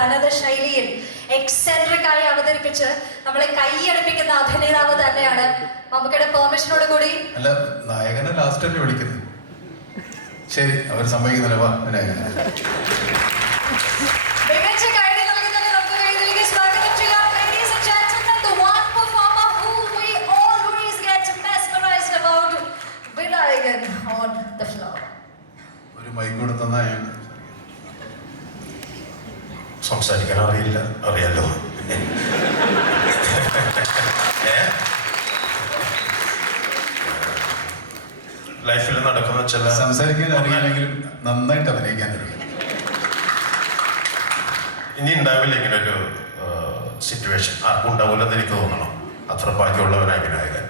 തനത് ശൈലിയിൽ എക്സെൻട്രിക് ആയി അവതരിപ്പിച്ച് നമ്മളെ കൈയടിപ്പിക്കുന്ന അഭിനേതാവ് തന്നെയാണ് മമ്മൂക്കയുടെ പെർമിഷനോട് കൂടി. അല്ല നായകനെ ലാസ്റ്റ് അല്ലേ വിളിക്കുന്നത്? ശരി അവർ സമ്മതിക്കുന്നില്ല. വാ മികച്ച നമുക്ക് സ്വാഗതം ചെയ്യാം Ladies and gentlemen, the one performer who we always get mesmerized about, Vinayakan on the floor. ഒരു മൈക്ക് കൂടെ തന്നാ ഞാൻ സംസാരിക്കാൻ അറിയില്ല. അറിയാലോ. പിന്നെ ലൈഫിൽ നടക്കുന്ന ചില സംസാരിക്കാൻ അറിയില്ലെങ്കിലും നന്നായിട്ട് അഭിനയിക്കാൻ അറിയാം ഇനി ഉണ്ടാവില്ല ഇങ്ങനെ ഒരു സിറ്റുവേഷൻ ആർക്കും ഉണ്ടാവില്ലെന്ന് എനിക്ക് തോന്നണം. അത്ര ഭാഗ്യമുള്ളവനായി വിനായകൻ.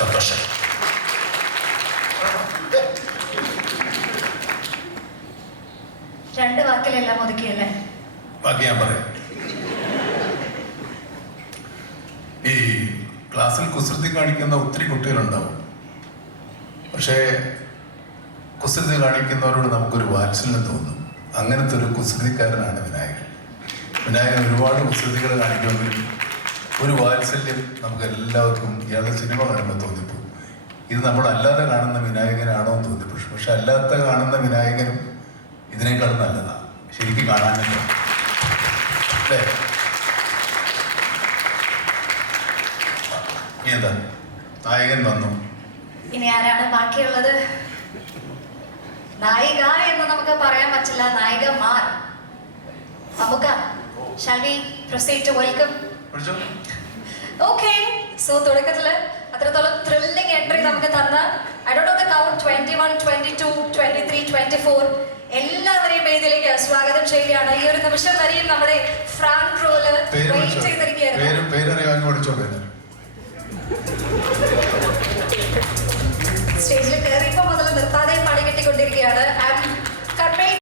സന്തോഷം. രണ്ട് വാക്കിലെല്ലാം ഒതുക്കിയല്ലേ? ബാക്കി ഞാൻ പറയാം. ഈ ക്ലാസ്സിൽ കുസൃതി കാണിക്കുന്ന ഒത്തിരി കുട്ടികളുണ്ടാവും. പക്ഷേ കുസൃതി കാണിക്കുന്നവരോട് നമുക്കൊരു വാത്സല്യം തോന്നും. അങ്ങനത്തെ ഒരു കുസൃതിക്കാരനാണ് വിനായകൻ. വിനായകൻ ഒരുപാട് കുസൃതികൾ കാണിക്കുമെങ്കിലും ഒരു വാത്സല്യം നമുക്ക് എല്ലാവർക്കും ഇയാളുടെ സിനിമ കാണുമ്പോൾ തോന്നിപ്പോകും. ഇത് നമ്മൾ അല്ലാതെ കാണുന്ന വിനായകനാണോ എന്ന് തോന്നിപ്പോ പക്ഷെ അല്ലാത്ത കാണുന്ന വിനായകനും ഇതിനേക്കാൾ നല്ലതാണ്. ശരിക്കും കാണാനില്ല എന്താ നായകൻ വന്നു. ഇനി ആരാണ് ബാക്കിയുള്ളത്? നായിക എന്ന് നമുക്ക് പറയാൻ പറ്റില്ല. നായികമാർ നമുക്ക് shall we proceed to welcome okay so തുടക്കത്തിൽ അത്രത്തോളം ത്രില്ലിംഗ് എൻട്രി നമുക്ക് തന്ന. I do the count twenty one twenty two twenty three twenty four എല്ലാവരെയും വേദിയിലേക്ക് സ്വാഗതം ചെയ്യുകയാണ്. ഈ ഒരു നിമിഷം വരെയും നമ്മുടെ ഫ്രാങ്ക് വെയിറ്റ് വിളിച്ചോ? പേര് സ്റ്റേജിൽ കയറിയപ്പോ മുതൽ നിർത്താതെ പണി കിട്ടിക്കൊണ്ടിരിക്കുകയാണ്. എം